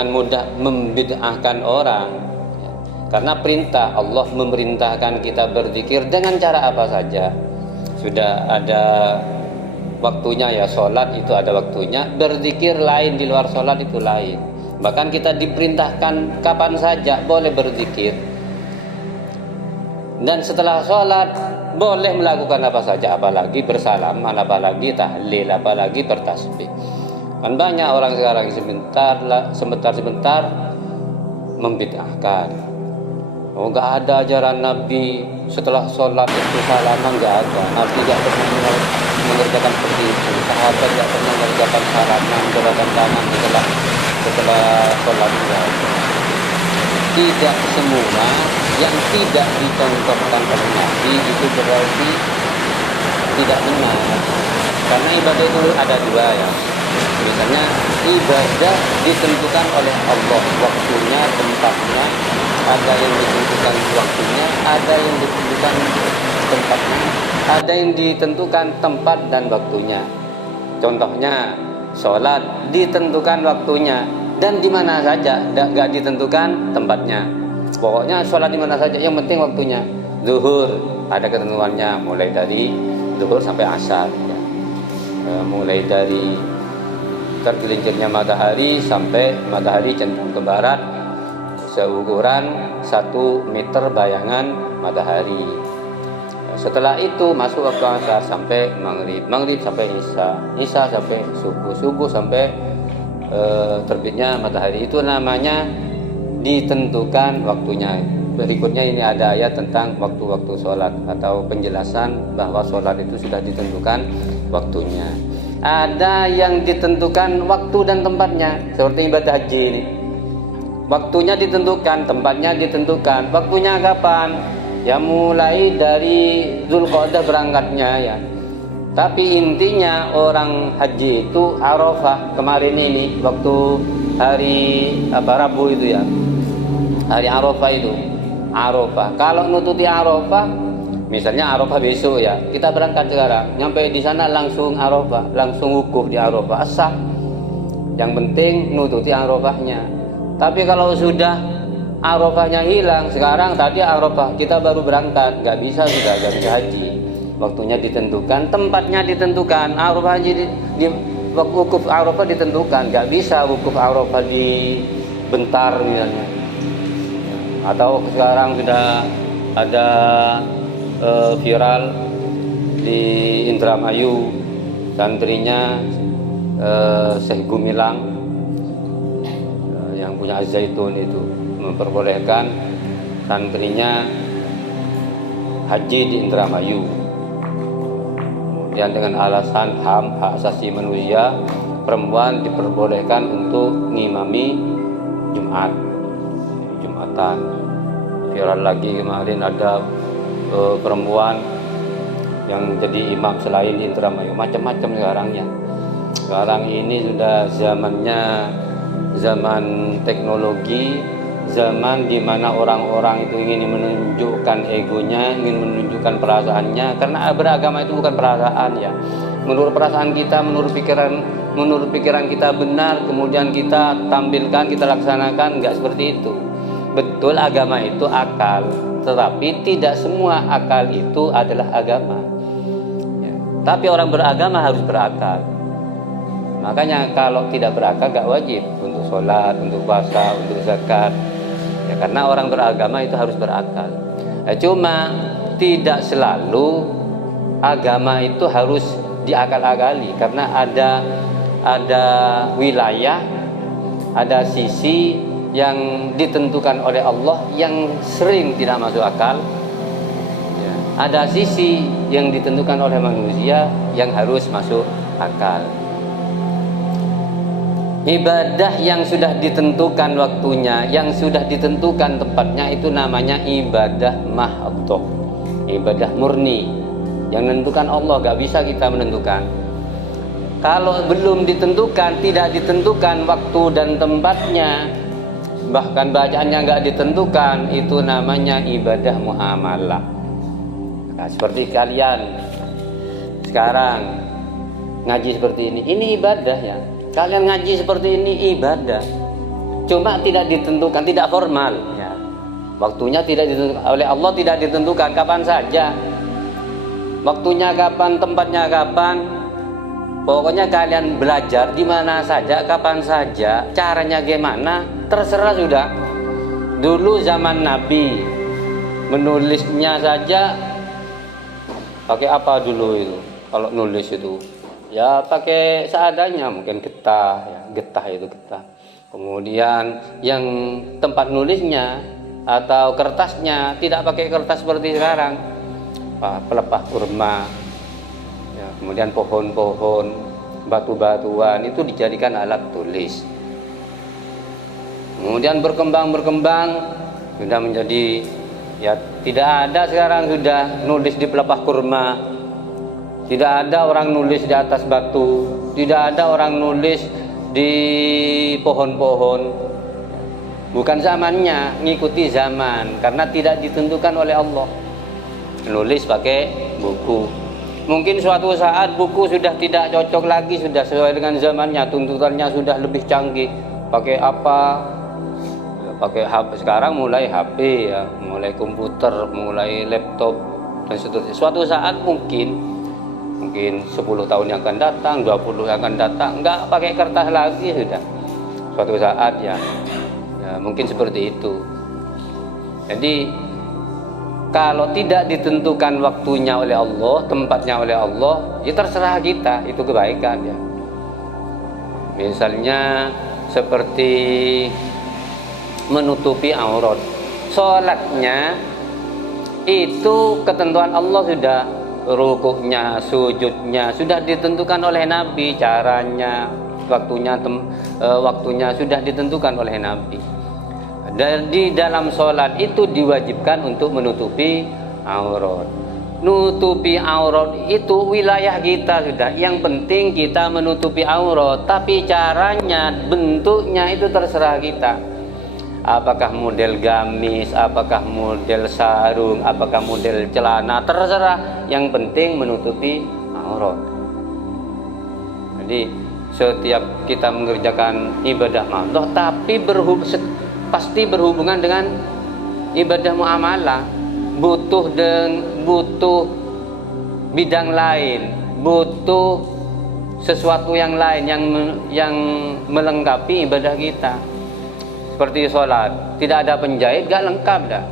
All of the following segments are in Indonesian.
dengan mudah membid'ahkan orang. Karena perintah Allah memerintahkan kita berzikir dengan cara apa saja. Sudah ada waktunya ya, sholat itu ada waktunya, berzikir lain, di luar sholat itu lain. Bahkan kita diperintahkan kapan saja boleh berzikir. Dan setelah sholat boleh melakukan apa saja, apalagi bersalaman, apalagi tahlil, apalagi bertasbih. Kan banyak orang sekarang sebentar membid'ahkan. Oh, enggak ada ajaran Nabi setelah sholat itu salaman, enggak ada. Nabi enggak pernah mengerjakan seperti itu. Sahabat enggak pernah mengerjakan salaman, gerakan tangan setelah sholat. Tidak semua yang tidak dicontohkan oleh Nabi itu berarti tidak benar. Karena ibadah itu ada dua ya. Misalnya ibadah ditentukan oleh Allah waktunya, tempatnya. Ada yang ditentukan waktunya, ada yang ditentukan tempatnya, ada yang ditentukan tempat dan waktunya. Contohnya sholat ditentukan waktunya dan di mana saja, nggak ditentukan tempatnya. Pokoknya sholat di mana saja, yang penting waktunya. Zuhur ada ketentuannya, mulai dari zuhur sampai asar ya. Mulai dari tergelincirnya matahari sampai matahari centang ke barat, seukuran 1 meter bayangan matahari. Setelah itu masuk waktu asar sampai maghrib sampai isya sampai subuh sampai terbitnya matahari. Itu namanya ditentukan waktunya. Berikutnya ini ada ayat tentang waktu-waktu sholat atau penjelasan bahwa sholat itu sudah ditentukan waktunya. Ada yang ditentukan waktu dan tempatnya, seperti ibadah haji ini. Waktunya ditentukan, tempatnya ditentukan. Waktunya kapan? Ya mulai dari Zulqa'dah berangkatnya ya. Tapi intinya orang haji itu Arafah kemarin ini, waktu hari Rabu itu ya. Hari Arafah itu. Arafah. Kalau nututi Arafah, misalnya Arafah besok ya, kita berangkat sekarang, nyampe di sana langsung Arafah, langsung wukuf di Arafah, sah. Yang penting nututi Arafahnya. Tapi kalau sudah Arafahnya hilang, sekarang tadi Arafah kita baru berangkat, nggak bisa haji. Waktunya ditentukan, tempatnya ditentukan. Arafah haji wukuf Arafah ditentukan, nggak bisa wukuf Arafah di Bentar misalnya. Atau sekarang sudah ada viral di Indramayu, santrinya Syekh Gumilang yang punya Az-Zaitun itu memperbolehkan santrinya haji di Indramayu. Kemudian dengan alasan HAM, hak asasi manusia, perempuan diperbolehkan untuk ngimami Jumatan. Viral lagi kemarin ada perempuan yang jadi imam selain di Indramayu. Macam-macam sekarangnya. Sekarang ini sudah zaman teknologi, zaman di mana orang-orang itu ingin menunjukkan egonya, ingin menunjukkan perasaannya. Karena beragama itu bukan perasaan ya. Menurut perasaan kita, menurut pikiran kita benar, kemudian kita tampilkan, kita laksanakan, enggak seperti itu. Betul agama itu akal, tetapi tidak semua akal itu adalah agama ya. Tapi orang beragama harus berakal. Makanya kalau tidak berakal gak wajib untuk sholat, untuk puasa, untuk zakat ya, karena orang beragama itu harus berakal ya. Cuma tidak selalu agama itu harus diakal-akali, karena ada wilayah, ada sisi yang ditentukan oleh Allah yang sering tidak masuk akal ya. Ada sisi yang ditentukan oleh manusia yang harus masuk akal. Ibadah yang sudah ditentukan waktunya, yang sudah ditentukan tempatnya, itu namanya ibadah mahdhah, ibadah murni yang menentukan Allah, gak bisa kita menentukan. Kalau belum ditentukan, tidak ditentukan waktu dan tempatnya, bahkan bacaannya nggak ditentukan, itu namanya ibadah muamalah. Nah, seperti kalian sekarang ngaji seperti ini ibadah ya. Kalian ngaji seperti ini ibadah. cuma tidak ditentukan, tidak formal ya. Waktunya tidak ditentukan oleh Allah, tidak ditentukan, kapan saja waktunya, kapan tempatnya, kapan. Pokoknya kalian belajar di mana saja, kapan saja, caranya gimana, terserah sudah. Dulu zaman Nabi menulisnya saja pakai apa dulu itu? Kalau nulis itu ya pakai seadanya, mungkin getah ya, getah itu getah. Kemudian yang tempat nulisnya atau kertasnya tidak pakai kertas seperti sekarang, pelepah kurma ya, kemudian pohon-pohon, batu-batuan itu dijadikan alat tulis. Kemudian berkembang sudah menjadi ya, tidak ada sekarang sudah nulis di pelepah kurma, tidak ada orang nulis di atas batu, tidak ada orang nulis di pohon-pohon. Bukan zamannya, ngikuti zaman, karena tidak ditentukan oleh Allah. Nulis pakai buku. Mungkin suatu saat buku sudah tidak cocok lagi, sudah sesuai dengan zamannya, tuntutannya sudah lebih canggih. Pakai apa? Pakai HP. Sekarang mulai HP ya, mulai komputer, mulai laptop dan seterusnya. Suatu saat mungkin 10 tahun yang akan datang, 20 yang akan datang, enggak pakai kertas lagi sudah. Suatu saat ya mungkin seperti itu. Jadi kalau tidak ditentukan waktunya oleh Allah, tempatnya oleh Allah, ya terserah kita, itu kebaikan ya. Misalnya seperti menutupi aurat, sholatnya itu ketentuan Allah sudah, rukuknya, sujudnya sudah ditentukan oleh Nabi, caranya, waktunya sudah ditentukan oleh Nabi. Dan di dalam sholat itu diwajibkan untuk menutupi aurat. Nutupi aurat itu wilayah kita sudah. Yang penting kita menutupi aurat, tapi caranya, bentuknya itu terserah kita. Apakah model gamis, apakah model sarung, apakah model celana, terserah. Yang penting menutupi aurat. Jadi setiap kita mengerjakan ibadah Allah, tapi pasti berhubungan dengan ibadah muamalah, butuh bidang lain, butuh sesuatu yang lain yang melengkapi ibadah kita. Seperti sholat, tidak ada penjahit gak lengkap dah.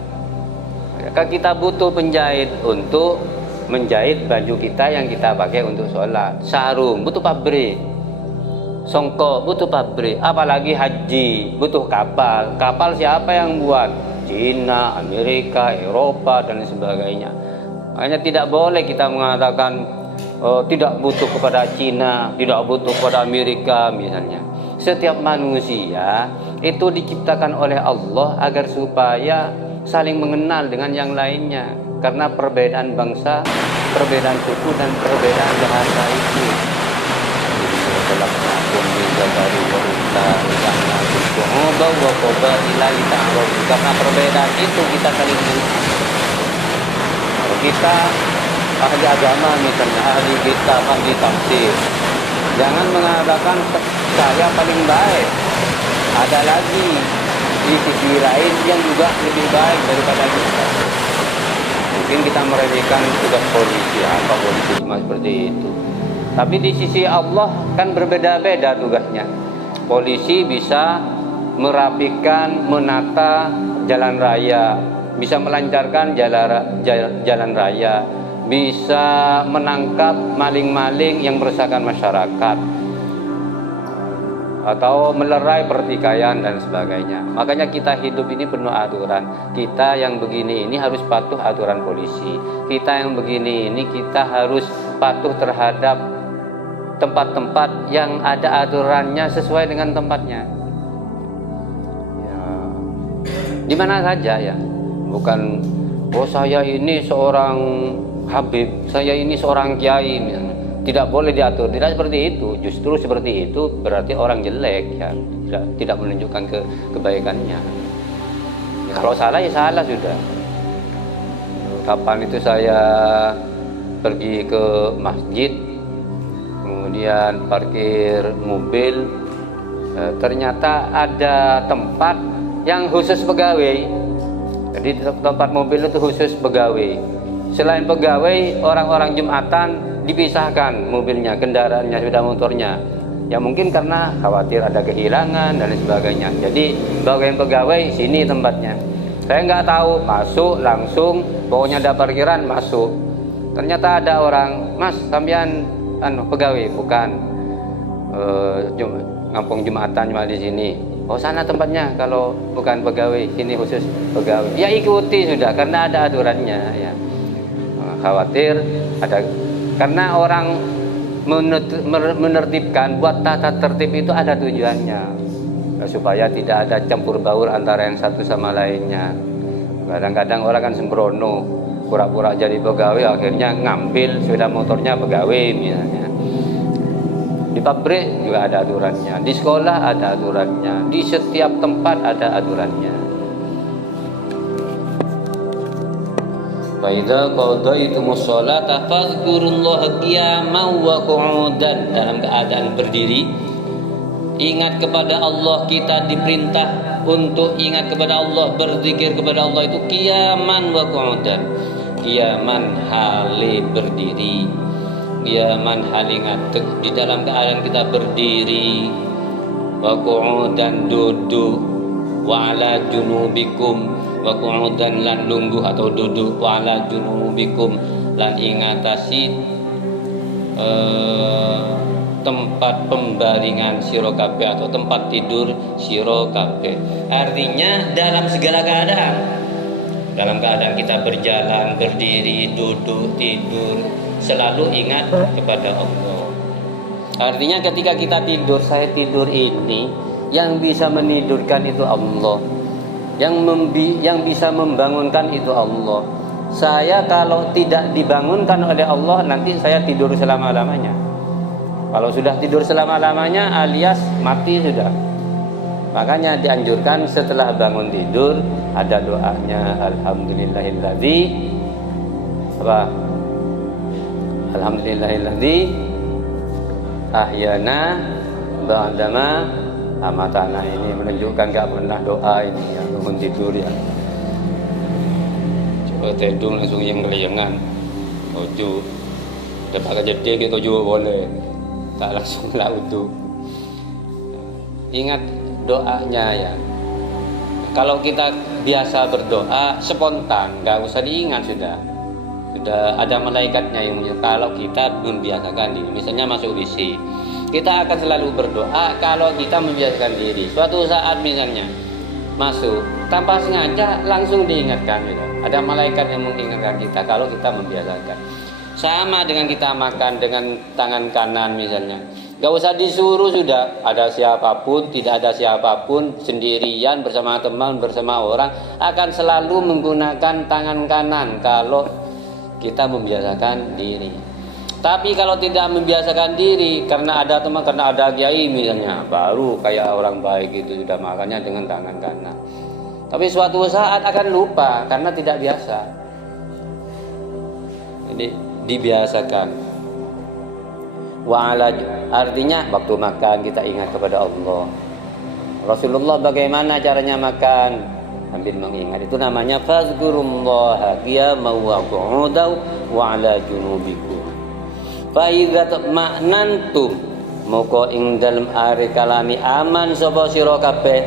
Kita butuh penjahit untuk menjahit baju kita yang kita pakai untuk sholat. Sarung butuh pabrik, songkok butuh pabrik, apalagi haji butuh kapal. Kapal siapa yang buat? Cina, Amerika, Eropa dan sebagainya. Makanya tidak boleh kita mengatakan tidak butuh kepada Cina, tidak butuh kepada Amerika misalnya. Setiap manusia itu diciptakan oleh Allah agar supaya saling mengenal dengan yang lainnya. Karena perbedaan bangsa, perbedaan suku dan perbedaan bahasa itu karena perbedaan itu kita saling mengenal. Kalau kita ahli agama misalnya, ahli kitab, ahli tafsir, jangan mengatakan saya paling baik, ada lagi di sisi lain yang juga lebih baik daripada kita. Mungkin kita meremehkan tugas polisi, apa polisi cuma seperti itu. Tapi di sisi Allah kan berbeda-beda tugasnya. Polisi bisa merapikan, menata jalan raya, bisa melancarkan jalan raya, bisa menangkap maling-maling yang meresahkan masyarakat, atau melerai pertikaian dan sebagainya. Makanya kita hidup ini penuh aturan. Kita yang begini ini harus patuh aturan polisi. Kita yang begini ini kita harus patuh terhadap tempat-tempat yang ada aturannya sesuai dengan tempatnya. Ya, di mana saja ya. Bukan saya ini seorang habib, saya ini seorang kiai misalnya. Tidak boleh diatur, tidak seperti itu. Justru seperti itu berarti orang jelek ya, tidak menunjukkan kebaikannya. Ya, kalau salah ya salah sudah. Kapan itu saya pergi ke masjid, kemudian parkir mobil ternyata ada tempat yang khusus pegawai. Jadi tempat mobil itu khusus pegawai. Selain pegawai, orang-orang Jumatan dipisahkan mobilnya, kendaraannya, sepeda motornya. Ya mungkin karena khawatir ada kehilangan dan sebagainya. Jadi bagian pegawai sini tempatnya. Saya nggak tahu, masuk langsung, pokoknya ada parkiran masuk. Ternyata ada orang, Mas, sampean pegawai? Bukan, ngampung Jumatan cuma di sini. Oh, sana tempatnya kalau bukan pegawai, sini khusus pegawai. Ya ikuti sudah, karena ada aturannya. Ya. Khawatir ada, karena orang menertibkan, buat tata tertib itu ada tujuannya, supaya tidak ada campur baur antara yang satu sama lainnya. Kadang-kadang orang kan sembrono, pura-pura jadi pegawai, akhirnya ngambil sepeda motornya pegawai misalnya. Di pabrik juga ada aturannya, di sekolah ada aturannya, di setiap tempat ada aturannya. Faidza qadaytumus sholata fadhkurullaha qiyaman wa qu'udan. Dalam keadaan berdiri, ingat kepada Allah. Kita diperintah untuk ingat kepada Allah, berzikir kepada Allah itu qiyaman wa qu'udan. Qiyaman hale berdiri, qiyaman hale ngadeg, di dalam keadaan kita berdiri, wa qu'udan duduk, wa ala junubikum, wa qu'udan lan lungguh atau duduk, wa ala junubikum lan ingatasi tempat pembaringan sira kabeh atau tempat tidur sira kabeh. Artinya dalam segala keadaan. Dalam keadaan kita berjalan, berdiri, duduk, tidur, selalu ingat kepada Allah. Artinya ketika kita tidur, saya tidur ini, yang bisa menidurkan itu Allah. Yang bisa membangunkan itu Allah. Saya kalau tidak dibangunkan oleh Allah, nanti saya tidur selama-lamanya. Kalau sudah tidur selama-lamanya alias mati sudah. Makanya dianjurkan setelah bangun tidur ada doanya, alhamdulillahilladzi apa? Alhamdulillahilladzi ahyana ba'dama amatana. Ini menunjukkan gak pernah doa ini yang bangun tidur ya. Coba tidur langsung yang kelayangan. Ojo. Dapat jadi kita juga boleh. Tak langsung lautu. Ingat doanya ya. Kalau kita biasa berdoa spontan, nggak usah diingat sudah ada malaikatnya yang kalau kita membiasakan diri. Misalnya masuk WC, kita akan selalu berdoa kalau kita membiasakan diri. Suatu saat misalnya masuk tanpa sengaja langsung diingatkan gitu. Ada malaikat yang mengingatkan kita kalau kita membiasakan. Sama dengan kita makan dengan tangan kanan misalnya. Gak usah disuruh sudah, ada siapapun, tidak ada siapapun, sendirian, bersama teman, bersama orang, akan selalu menggunakan tangan kanan kalau kita membiasakan diri. Tapi kalau tidak membiasakan diri, karena ada teman, karena ada kiai misalnya, baru kayak orang baik itu sudah makannya dengan tangan kanan. Tapi suatu saat akan lupa karena tidak biasa. Ini dibiasakan. Wa'ala, artinya waktu makan kita ingat kepada Allah. Rasulullah bagaimana caranya makan? Sambil mengingat, itu namanya fazkurullaha qiyaman wa qu'udan wa 'ala junubikum. Fa idza tatma'nantum, moko ing dalem are kalani aman sapa sira kabeh.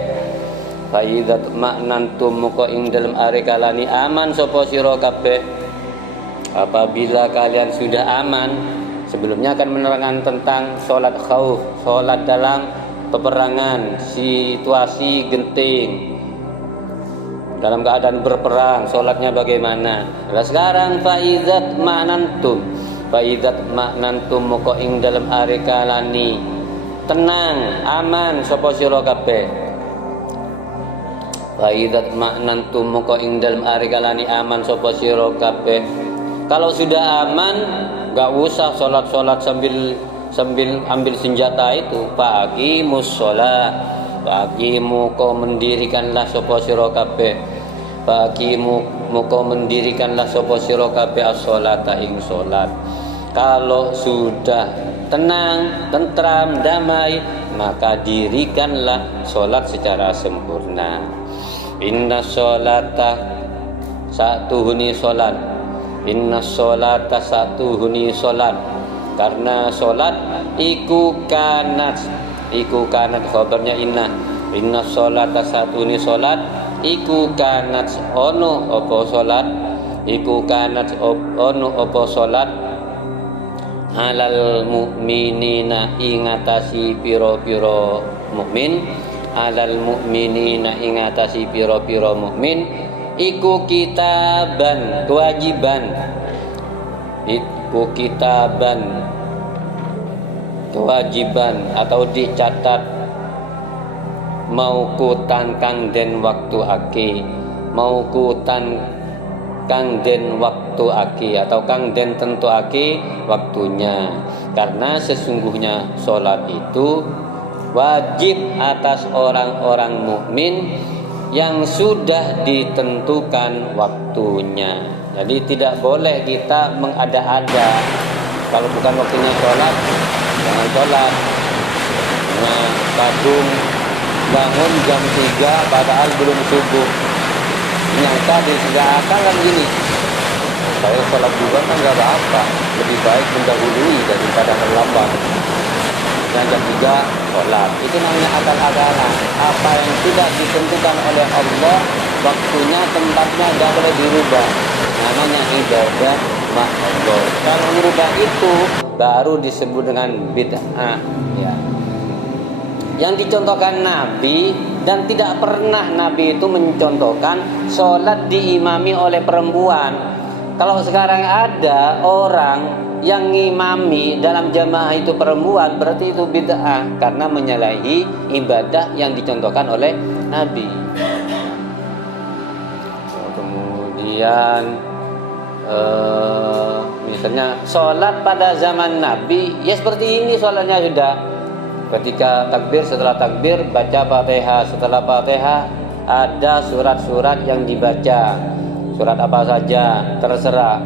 Fa idza tatma'nantum, moko ing dalem are kalani aman sapa sira kabeh. Apabila kalian sudah aman. Sebelumnya akan menerangkan tentang sholat khauf, sholat dalam peperangan, situasi genting, dalam keadaan berperang, sholatnya bagaimana. Nah sekarang fa'idzat ma'nantum moko ing dalam arikalani tenang, aman sapa sira kabeh. Fa'idzat ma'nantum moko ing dalam arikalani aman sapa sira kabeh. Kalau sudah aman, gak usah sholat sambil ambil senjata itu. Faqimus sholat, faqimu kau mendirikanlah sapa sira kabeh. Faqimu kau mendirikanlah sapa sira kabeh as-sholata ing sholat. Kalau sudah tenang, tentram, damai, maka dirikanlah solat secara sempurna. Inna sholata satuhuni solat. Inna sholata satuhuni solat. Karena solat iku kanat khabarnya inna sholata satuhuni solat iku kanat ono opo solat iku kanat ono opo solat alal mu'minina ingatasi piro-piro mukmin alal mu'minina ingatasi piro-piro mukmin iku kitaban kewajiban iku kitaban kewajiban atau dicatat mauqutan kang den waktu aki mauqutan kang den waktu aki atau kang den tentu aki waktunya, karena sesungguhnya sholat itu wajib atas orang-orang mukmin yang sudah ditentukan waktunya. Jadi tidak boleh kita mengada-ada, kalau bukan waktunya sholat jangan sholat. Nah, kadung bangun jam 3 padahal belum subuh, nyangka disegakkan kan gini, saya sholat juga kan gak apa-apa, lebih baik mendahului daripada terlambat. Dan jam 3 sholat, itu namanya akal-akalan. Apa yang tidak ditentukan oleh Allah waktunya, tempatnya gak boleh dirubah, namanya ibadah makhluk. Kalau merubah itu baru disebut dengan bid'ah ya. Yang dicontohkan Nabi, dan tidak pernah Nabi itu mencontohkan sholat diimami oleh perempuan. Kalau sekarang ada orang yang ngimami dalam jamaah itu perempuan, berarti itu bid'ah, karena menyalahi ibadah yang dicontohkan oleh Nabi. Kemudian misalnya sholat pada zaman Nabi ya seperti ini sholatnya sudah. Ketika takbir, setelah takbir baca Fatihah, setelah Fatihah ada surat-surat yang dibaca, surat apa saja terserah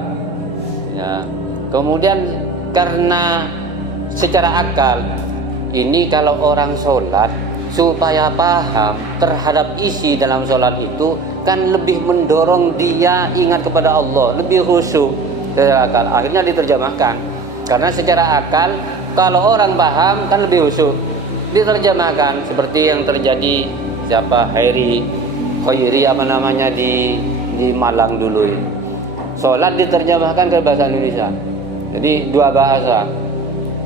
ya. Kemudian karena secara akal ini, kalau orang sholat supaya paham terhadap isi dalam sholat itu kan lebih mendorong dia ingat kepada Allah, lebih khusyuk secara akal. Akhirnya diterjemahkan, karena secara akal kalau orang paham kan lebih khusyuk, diterjemahkan seperti yang terjadi siapa Khairi apa namanya di Malang dulu ini. Sholat diterjemahkan ke bahasa Indonesia. Jadi dua bahasa.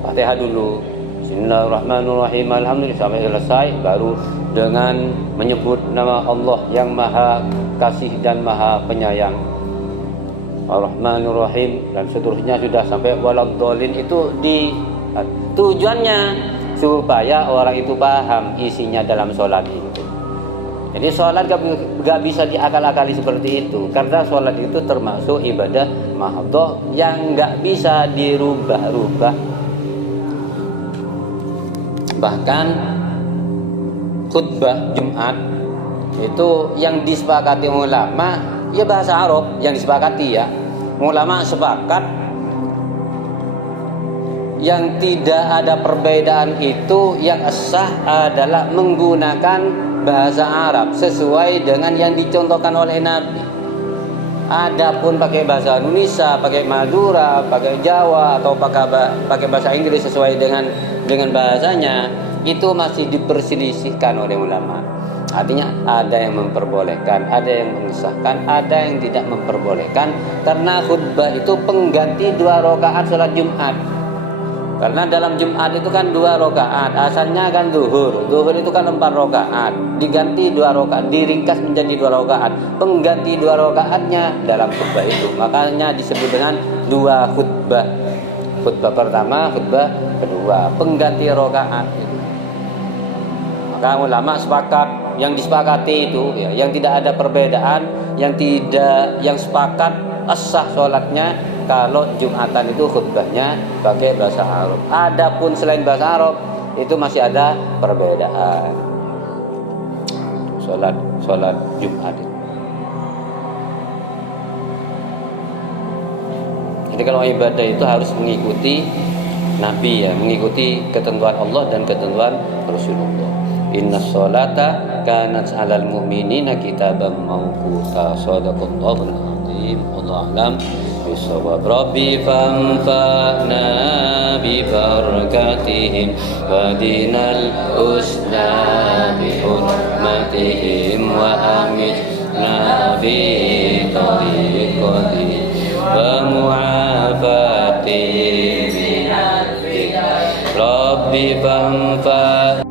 Fatihah dulu, Bismillahirrahmanirrahim, alhamdulillah, sampai selesai, baru dengan menyebut nama Allah yang Maha Kasih dan Maha Penyayang, Ar-Rahmanir-Rahim, dan seterusnya sudah sampai waladhdallin. Itu tujuannya supaya orang itu paham isinya dalam sholat itu. Jadi sholat gak bisa diakal-akali seperti itu, karena sholat itu termasuk ibadah mahdhah yang gak bisa dirubah-rubah. Bahkan khutbah Jumat itu yang disepakati ulama ya bahasa Arab yang disepakati ya. Ulama sepakat yang tidak ada perbedaan itu, yang sah adalah menggunakan bahasa Arab sesuai dengan yang dicontohkan oleh Nabi. Adapun pakai bahasa Indonesia, pakai Madura, pakai Jawa, atau pakai bahasa Inggris sesuai dengan bahasanya, itu masih diperselisihkan oleh ulama. Artinya ada yang memperbolehkan, ada yang mengesahkan, ada yang tidak memperbolehkan, karena khutbah itu pengganti 2 rakaat sholat Jumat. Karena dalam Jumat itu kan 2 rakaat, asalnya kan zuhur itu kan 4 rakaat, diganti 2 rakaat, diringkas menjadi 2 rakaat, pengganti 2 rakaatnya dalam khutbah itu, makanya disebut dengan 2 khutbah. Khutbah pertama, khutbah kedua, pengganti rakaat itu. Maka ulama sepakat, yang disepakati itu ya, yang tidak ada perbedaan, yang sepakat as-sah sholatnya kalau Jumatan itu khutbahnya pakai bahasa Arab. Adapun selain bahasa Arab itu masih ada perbedaan. Sholat Jumat itu. Jadi kalau ibadah itu harus mengikuti Nabi ya, mengikuti ketentuan Allah dan ketentuan Rasul. Rasulullah. Inna sholata kanat 'alal mu'minina kitaban mawquta. Shadaqallahul azim. Wallahu a'lam bisawab. Rabbi fanfa'na bi barakatihim wa dinal husna bi hurmatihim wa amitna bi tariqatihim wa mu'afatihim min al-fitan. Rabbi fanfa'na